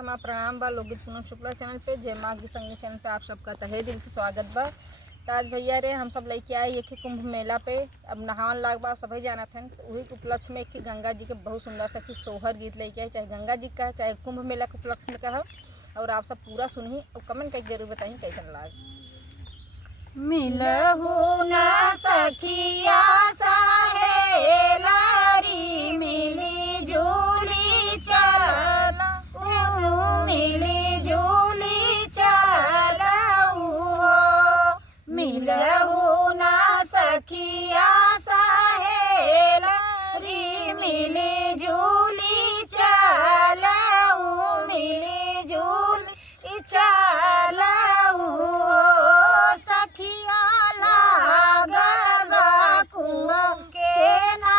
के माँ प्रणाम बा। लोकगीत पूनम शुक्ला चैनल पे जय माँ की संगी चैनल पे आप सबका तहे दिल से स्वागत बा। ताज भैया रे हम सब लेके आए एक कुंभ मेला पे। अब नहावन लाग बा सभी जाना थे, तो वही उपलक्ष्य में एक गंगा जी के बहुत सुंदर सा सोहर गीत लेके आए, चाहे गंगा जी का चाहे कुंभ मेला के उपलक्ष्य में का है। और आप सब पूरा सुनी और कमेंट करके जरूर बताइए कैसन लाग। मिलहु न सखिया सहेलारी मिली झूली चल उनु मिली झूली चलऊ हो। मिलहु न सखिया सहेलारी मिली झूली चलऊ मिली झूली चलऊ हो। सखिया लागल बा कुआं के ना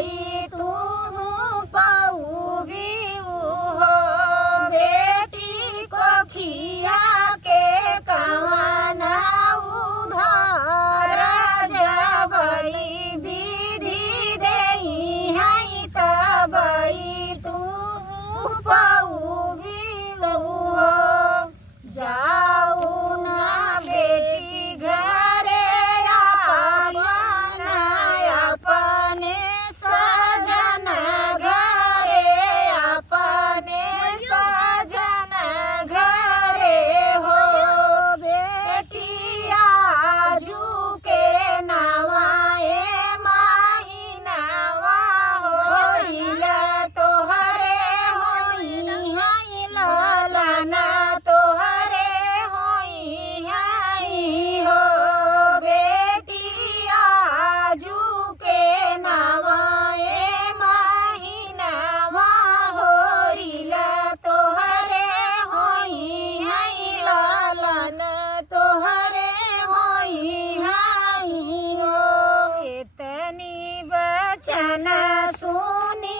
बई तू पाऊ भी हो बेटी को खिया के कमाना उधार जबई विधि देई है तबई तू पाऊ भी हो जाऊ ना बेटी घरे अपने सजन घरे अपने सजन घरे हो बेटिया जू के नवाए माहिनवा होइला तोहरे होई है लालना तोहरे होई है हो बेटिया जू के नवाए माहिनवा होइला तोहरे होई है लालना तोहरे होई है हो इतनी बचन सुनी